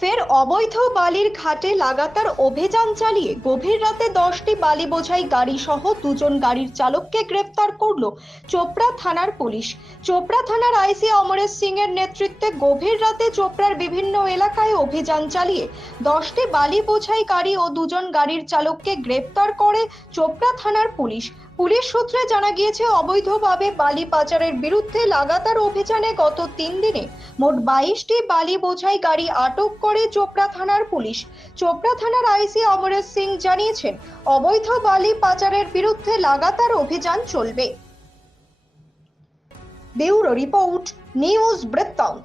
ফের অবৈধ বালির ঘাটে লাগাতার অভিযান চালিয়ে গভীর রাতে দশটি বালি বোঝাই গাড়ি সহ দুজন গাড়ির চালককে গ্রেফতার করল চোপড়া থানার পুলিশ। চোপড়া থানার আইসি অমরেশ সিং এর নেতৃত্বে গভীর রাতে চোপড়ার বিভিন্ন এলাকায় অভিযান চালিয়ে দশটি বালি বোঝাই গাড়ি ও দুজন গাড়ির চালককে গ্রেফতার করে চোপড়া থানার পুলিশ। পুলিশ সূত্রে জানা গিয়েছে, অবৈধভাবে বালি পাচারের বিরুদ্ধে লাগাতার অভিযানে গত তিন দিনে মোট বাইশটি বালি বোঝাই গাড়ি আটক করে চোপড়া থানার পুলিশ। চোপড়া থানার আইসি অমরেশ সিং জানিয়েছেন, অবৈধ বালি পাচারের বিরুদ্ধে লাগাতার অভিযান চলবে। ব্যুরো রিপোর্ট, নিউজ বৃত্তান্ত